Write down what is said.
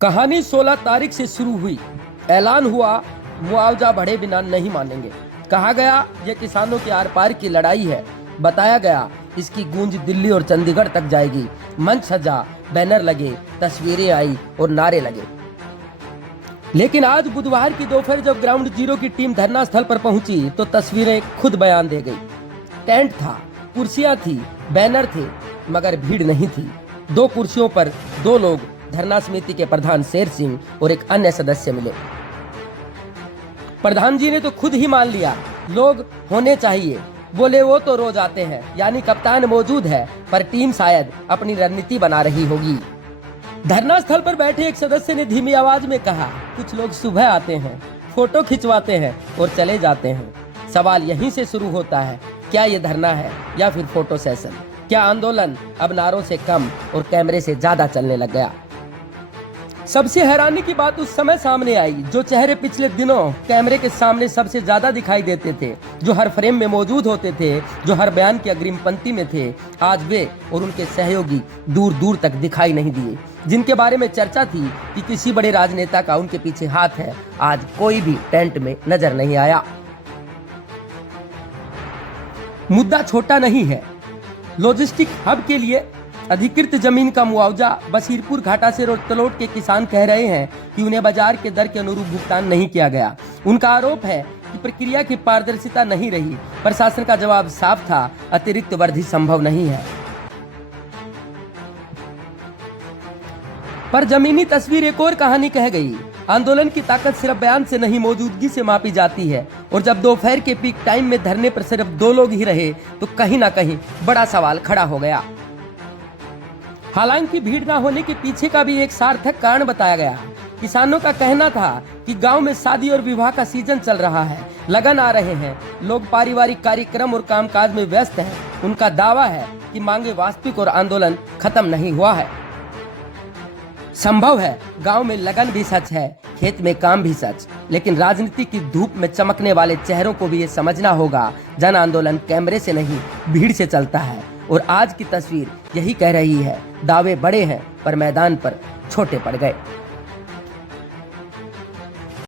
कहानी 16 तारीख से शुरू हुई। ऐलान हुआ मुआवजा बढ़े बिना नहीं मानेंगे। कहा गया यह किसानों के आर पार की लड़ाई है। बताया गया इसकी गूंज दिल्ली और चंडीगढ़ तक जाएगी। मंच सजा, बैनर लगे, तस्वीरें आई और नारे लगे। लेकिन आज बुधवार की दोपहर जब ग्राउंड जीरो की टीम धरना स्थल पर पहुंची तो तस्वीरें खुद बयान दे गई। टेंट था, कुर्सियां थी, बैनर थे, मगर भीड़ नहीं थी। 2 कुर्सियों पर 2 लोग, धरना समिति के प्रधान शेर सिंह और एक अन्य सदस्य मिले। प्रधान जी ने तो खुद ही मान लिया लोग होने चाहिए। बोले वो तो रोज आते हैं, यानी कप्तान मौजूद है, पर टीम शायद अपनी रणनीति बना रही होगी। धरना स्थल पर बैठे एक सदस्य ने धीमी आवाज में कहा, कुछ लोग सुबह आते हैं, फोटो खिंचवाते हैं और चले जाते हैं। सवाल यहीं से शुरू होता है, क्या ये धरना है या फिर फोटो सेशन? क्या आंदोलन अब नारों से कम और कैमरे से ज्यादा चलने लग गया? सबसे हैरानी की बात उस समय सामने आई जो चेहरे पिछले दिनों कैमरे के सामने सबसे ज्यादा दिखाई देते थे, जो हर फ्रेम में मौजूद होते थे, जो हर बयान की अग्रिम पंक्ति में थे। आज वे और उनके सहयोगी दूर दूर तक दिखाई नहीं दिए। जिनके बारे में चर्चा थी कि किसी बड़े राजनेता का उनके पीछे हाथ है, आज कोई भी टेंट में नजर नहीं आया। मुद्दा छोटा नहीं है। लॉजिस्टिक हब के लिए अधिकृत जमीन का मुआवजा बसीरपुर घाटा से तलोट के किसान कह रहे हैं कि उन्हें बाजार के दर के अनुरूप भुगतान नहीं किया गया। उनका आरोप है कि प्रक्रिया की पारदर्शिता नहीं रही। प्रशासन का जवाब साफ था, अतिरिक्त वृद्धि संभव नहीं है। पर जमीनी तस्वीर एक और कहानी कह गई। आंदोलन की ताकत सिर्फ बयान से नहीं, मौजूदगी से मापी जाती है। और जब दोपहर के पीक टाइम में धरने पर सिर्फ 2 लोग ही रहे तो कहीं ना कहीं बड़ा सवाल खड़ा हो गया। हालांकि भीड़ ना होने के पीछे का भी एक सार्थक कारण बताया गया। किसानों का कहना था कि गांव में शादी और विवाह का सीजन चल रहा है, लगन आ रहे हैं, लोग पारिवारिक कार्यक्रम और कामकाज में व्यस्त हैं। उनका दावा है कि मांगे वास्तविक और आंदोलन खत्म नहीं हुआ है। संभव है गांव में लगन भी सच है, खेत में काम भी सच, लेकिन राजनीति की धूप में चमकने वाले चेहरों को भी ये समझना होगा, जन आंदोलन कैमरे से नहीं भीड़ से चलता है। और आज की तस्वीर यही कह रही है, दावे बड़े हैं पर मैदान पर छोटे पड़ गए।